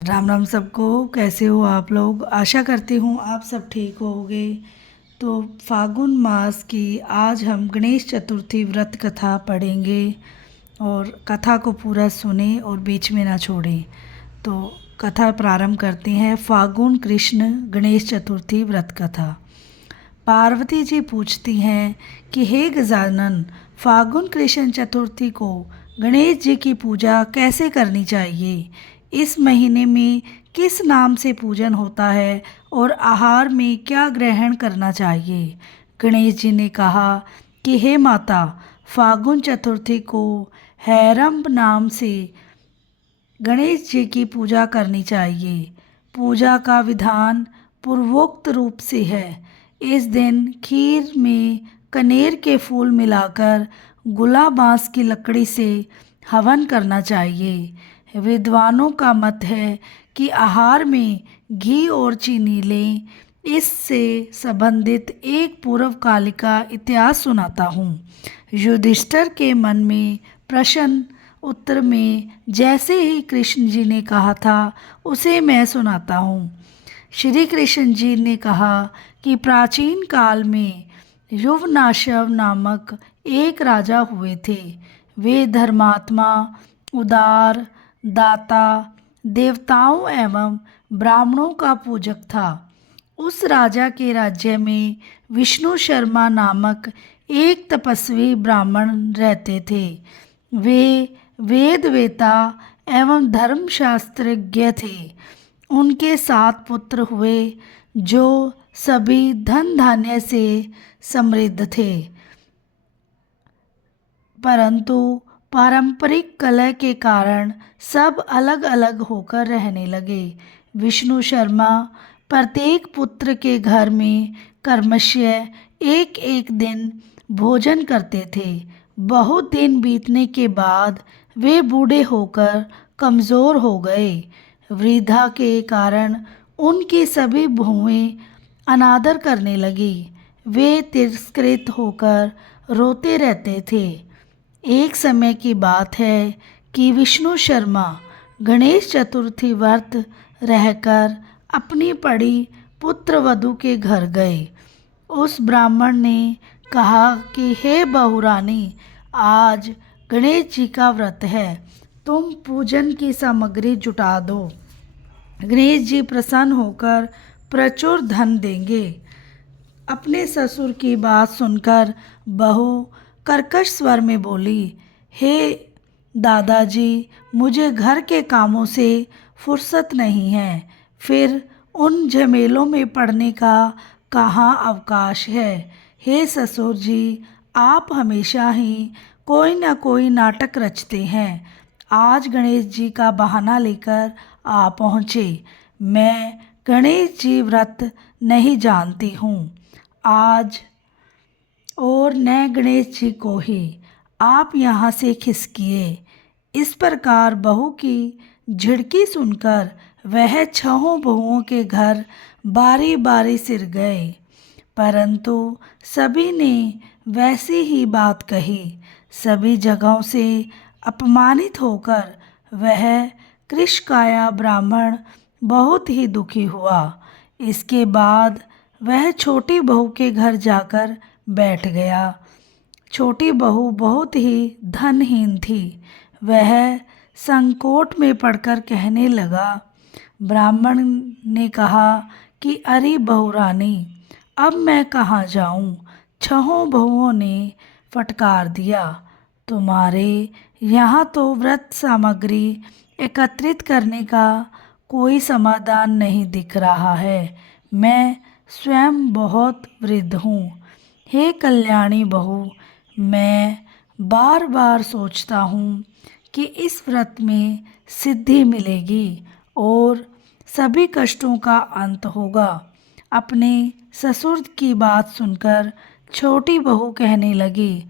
राम राम सबको। कैसे हो आप लोग? आशा करती हूँ आप सब ठीक होगे। तो फागुन मास की आज हम गणेश चतुर्थी व्रत कथा पढ़ेंगे और कथा को पूरा सुने और बीच में ना छोड़ें। तो कथा प्रारंभ करते हैं। फागुन कृष्ण गणेश चतुर्थी व्रत कथा। पार्वती जी पूछती हैं कि हे गजानन, फागुन कृष्ण चतुर्थी को गणेश जी की पूजा कैसे करनी चाहिए? इस महीने में किस नाम से पूजन होता है और आहार में क्या ग्रहण करना चाहिए? गणेश जी ने कहा कि हे माता, फागुन चतुर्थी को हैरंब नाम से गणेश जी की पूजा करनी चाहिए। पूजा का विधान पूर्वोक्त रूप से है। इस दिन खीर में कनेर के फूल मिलाकर गुला बांस की लकड़ी से हवन करना चाहिए। विद्वानों का मत है कि आहार में घी और चीनी लें। इससे संबंधित एक पूर्व कालिका इतिहास सुनाता हूँ। युधिष्ठिर के मन में प्रश्न उत्तर में जैसे ही कृष्ण जी ने कहा था उसे मैं सुनाता हूँ। श्री कृष्ण जी ने कहा कि प्राचीन काल में युवनाशव नामक एक राजा हुए थे। वे धर्मात्मा, उदार, दाता, देवताओं एवं ब्राह्मणों का पूजक था। उस राजा के राज्य में विष्णु शर्मा नामक एक तपस्वी ब्राह्मण रहते थे। वे वेद वेता एवं धर्मशास्त्रज्ञ थे। उनके 7 पुत्र हुए जो सभी धन धान्य से समृद्ध थे, परंतु पारंपरिक कलह के कारण सब अलग अलग होकर रहने लगे। विष्णु शर्मा प्रत्येक पुत्र के घर में कर्मशः एक एक दिन भोजन करते थे। बहुत दिन बीतने के बाद वे बूढ़े होकर कमज़ोर हो गए। वृद्धा के कारण उनकी सभी बहुएं अनादर करने लगी। वे तिरस्कृत होकर रोते रहते थे। एक समय की बात है कि विष्णु शर्मा गणेश चतुर्थी व्रत रहकर अपनी पड़ी पुत्र वधू के घर गए। उस ब्राह्मण ने कहा कि हे बहुरानी, आज गणेश जी का व्रत है, तुम पूजन की सामग्री जुटा दो। गणेश जी प्रसन्न होकर प्रचुर धन देंगे। अपने ससुर की बात सुनकर बहू कर्कश स्वर में बोली, हे दादाजी, मुझे घर के कामों से फुर्सत नहीं है, फिर उन झमेलों में पड़ने का कहाँ अवकाश है। हे ससुर जी, आप हमेशा ही कोई न कोई नाटक रचते हैं। आज गणेश जी का बहाना लेकर आ पहुँचे। मैं गणेश जी व्रत नहीं जानती हूँ आज, और न गणेश जी को ही। आप यहाँ से खिसकिए। इस प्रकार बहू की झिड़की सुनकर वह 6 बहुओं के घर बारी बारी सिर गए, परंतु सभी ने वैसी ही बात कही। सभी जगहों से अपमानित होकर वह कृशकाया ब्राह्मण बहुत ही दुखी हुआ। इसके बाद वह छोटी बहू के घर जाकर बैठ गया। छोटी बहू बहुत ही धनहीन थी। वह संकोट में पड़कर कहने लगा। ब्राह्मण ने कहा कि अरे बहुरानी, अब मैं कहाँ जाऊँ? 6 बहुओं ने फटकार दिया, तुम्हारे यहाँ तो व्रत सामग्री एकत्रित करने का कोई समाधान नहीं दिख रहा है। मैं स्वयं बहुत वृद्ध हूँ। हे कल्याणी बहू, मैं बार बार सोचता हूँ कि इस व्रत में सिद्धि मिलेगी और सभी कष्टों का अंत होगा। अपने ससुर की बात सुनकर छोटी बहू कहने लगी।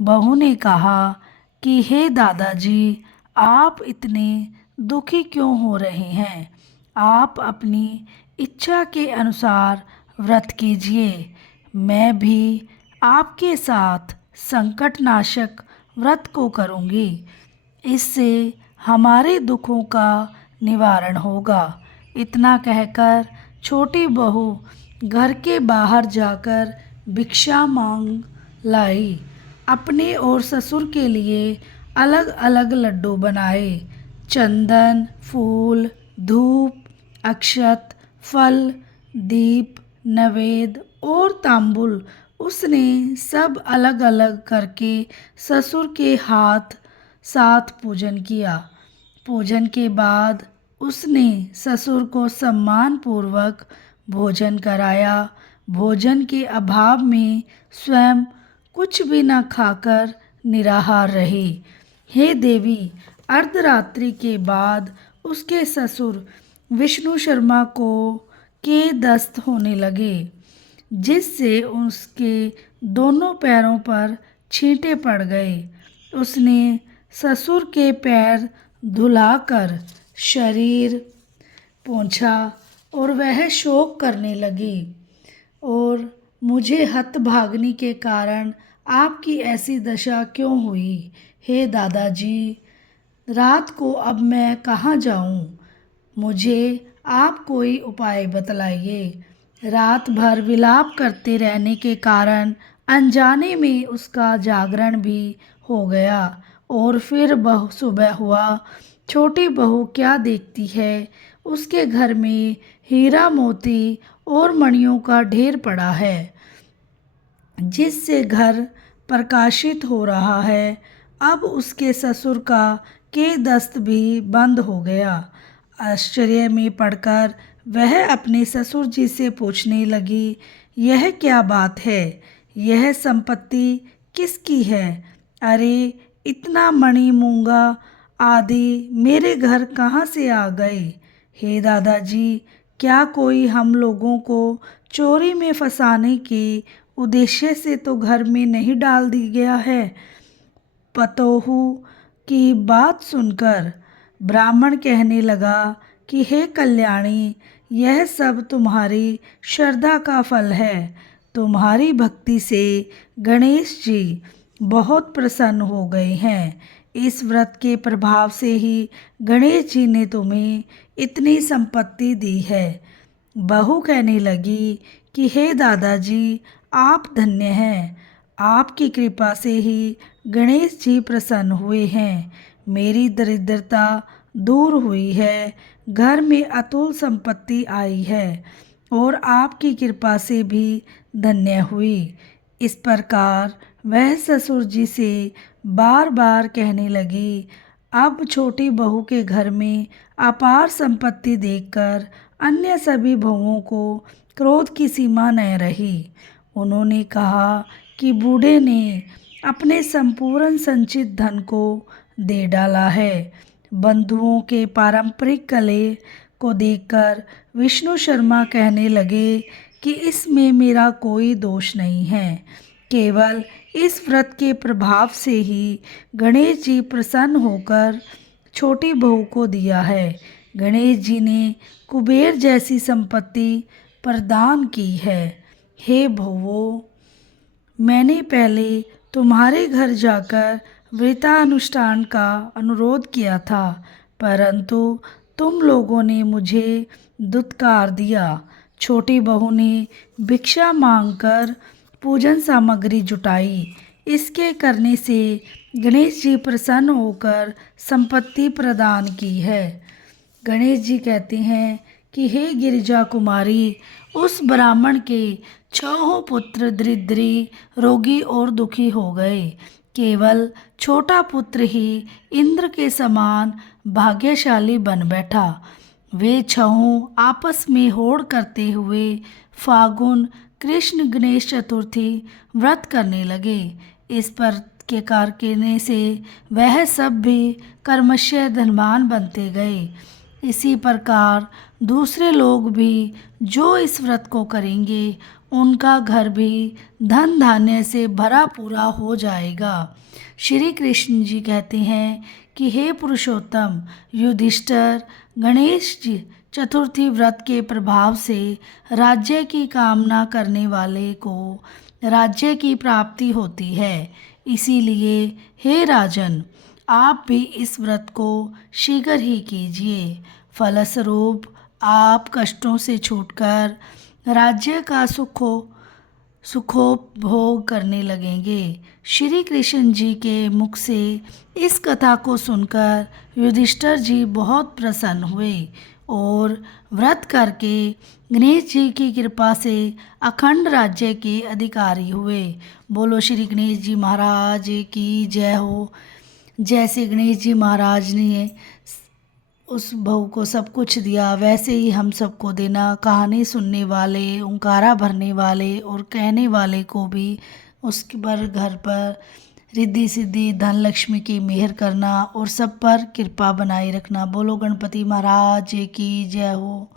बहू ने कहा कि हे दादाजी, आप इतने दुखी क्यों हो रहे हैं? आप अपनी इच्छा के अनुसार व्रत कीजिए। मैं भी आपके साथ संकटनाशक व्रत को करूँगी। इससे हमारे दुखों का निवारण होगा। इतना कहकर छोटी बहू घर के बाहर जाकर भिक्षा मांग लाई। अपने और ससुर के लिए अलग अलग लड्डू बनाए। चंदन, फूल, धूप, अक्षत, फल, दीप, नवेद और तांबुल उसने सब अलग अलग करके ससुर के हाथ साथ पूजन किया। पूजन के बाद उसने ससुर को सम्मान पूर्वक भोजन कराया। भोजन के अभाव में स्वयं कुछ भी न खाकर निराहार रही। हे देवी, अर्धरात्रि के बाद उसके ससुर विष्णु शर्मा को के दस्त होने लगे, जिससे उसके दोनों पैरों पर छींटे पड़ गए। उसने ससुर के पैर धुलाकर शरीर पोंछा और वह शोक करने लगी और मुझे हतभाग्नि के कारण आपकी ऐसी दशा क्यों हुई? हे दादाजी, रात को अब मैं कहाँ जाऊँ? मुझे आप कोई उपाय बतलाइए। रात भर विलाप करते रहने के कारण अनजाने में उसका जागरण भी हो गया और फिर सुबह हुआ। छोटी बहू क्या देखती है, उसके घर में हीरा मोती और मणियों का ढेर पड़ा है, जिससे घर प्रकाशित हो रहा है। अब उसके ससुर का के दस्त भी बंद हो गया। आश्चर्य में पड़कर वह अपने ससुर जी से पूछने लगी, यह क्या बात है? यह संपत्ति किसकी है? अरे, इतना मणि मूंगा आदि मेरे घर कहाँ से आ गए? हे दादाजी, क्या कोई हम लोगों को चोरी में फंसाने के उद्देश्य से तो घर में नहीं डाल दी गया है? पतोहू की बात सुनकर ब्राह्मण कहने लगा कि हे कल्याणी, यह सब तुम्हारी श्रद्धा का फल है। तुम्हारी भक्ति से गणेश जी बहुत प्रसन्न हो गए हैं। इस व्रत के प्रभाव से ही गणेश जी ने तुम्हें इतनी संपत्ति दी है। बहू कहने लगी कि हे दादाजी, आप धन्य हैं। आपकी कृपा से ही गणेश जी प्रसन्न हुए हैं। मेरी दरिद्रता दूर हुई है, घर में अतुल संपत्ति आई है और आपकी कृपा से भी धन्य हुई। इस प्रकार वह ससुर जी से बार बार कहने लगी। अब छोटी बहू के घर में अपार संपत्ति देखकर अन्य सभी बहुओं को क्रोध की सीमा न रही। उन्होंने कहा कि बूढ़े ने अपने संपूर्ण संचित धन को दे डाला है। बंधुओं के पारंपरिक कले को देखकर विष्णु शर्मा कहने लगे कि इसमें मेरा कोई दोष नहीं है, केवल इस व्रत के प्रभाव से ही गणेश जी प्रसन्न होकर छोटी बहू को दिया है। गणेश जी ने कुबेर जैसी संपत्ति प्रदान की है। हे बहुओं, मैंने पहले तुम्हारे घर जाकर व्रतानुष्ठान का अनुरोध किया था, परंतु तुम लोगों ने मुझे दुत्कार दिया। छोटी बहू ने भिक्षा मांगकर पूजन सामग्री जुटाई। इसके करने से गणेश जी प्रसन्न होकर संपत्ति प्रदान की है। गणेश जी कहते हैं कि हे गिरिजा कुमारी, उस ब्राह्मण के 6 पुत्र दरिद्री, रोगी और दुखी हो गए। केवल छोटा पुत्र ही इंद्र के समान भाग्यशाली बन बैठा। वे 6 आपस में होड़ करते हुए फागुन कृष्ण गणेश चतुर्थी व्रत करने लगे। इस पर के कारने से वह सब भी कर्मशय धनवान बनते गए। इसी प्रकार दूसरे लोग भी जो इस व्रत को करेंगे, उनका घर भी धन धान्य से भरा पूरा हो जाएगा। श्री कृष्ण जी कहते हैं कि हे पुरुषोत्तम युधिष्ठिर, गणेश जी चतुर्थी व्रत के प्रभाव से राज्य की कामना करने वाले को राज्य की प्राप्ति होती है। इसीलिए हे राजन, आप भी इस व्रत को शीघ्र ही कीजिए। फलस्वरूप आप कष्टों से छूटकर राज्य का सुखोपभोग करने लगेंगे। श्री कृष्ण जी के मुख से इस कथा को सुनकर युधिष्ठिर जी बहुत प्रसन्न हुए और व्रत करके गणेश जी की कृपा से अखंड राज्य के अधिकारी हुए। बोलो श्री गणेश जी महाराज की जय हो। जैसे गणेश जी महाराज ने उस बहू को सब कुछ दिया, वैसे ही हम सबको देना। कहानी सुनने वाले, ओंकारा भरने वाले और कहने वाले को भी उसके पर घर पर रिद्धि सिद्धि धन लक्ष्मी की मेहर करना और सब पर कृपा बनाए रखना। बोलो गणपति महाराज की जय हो।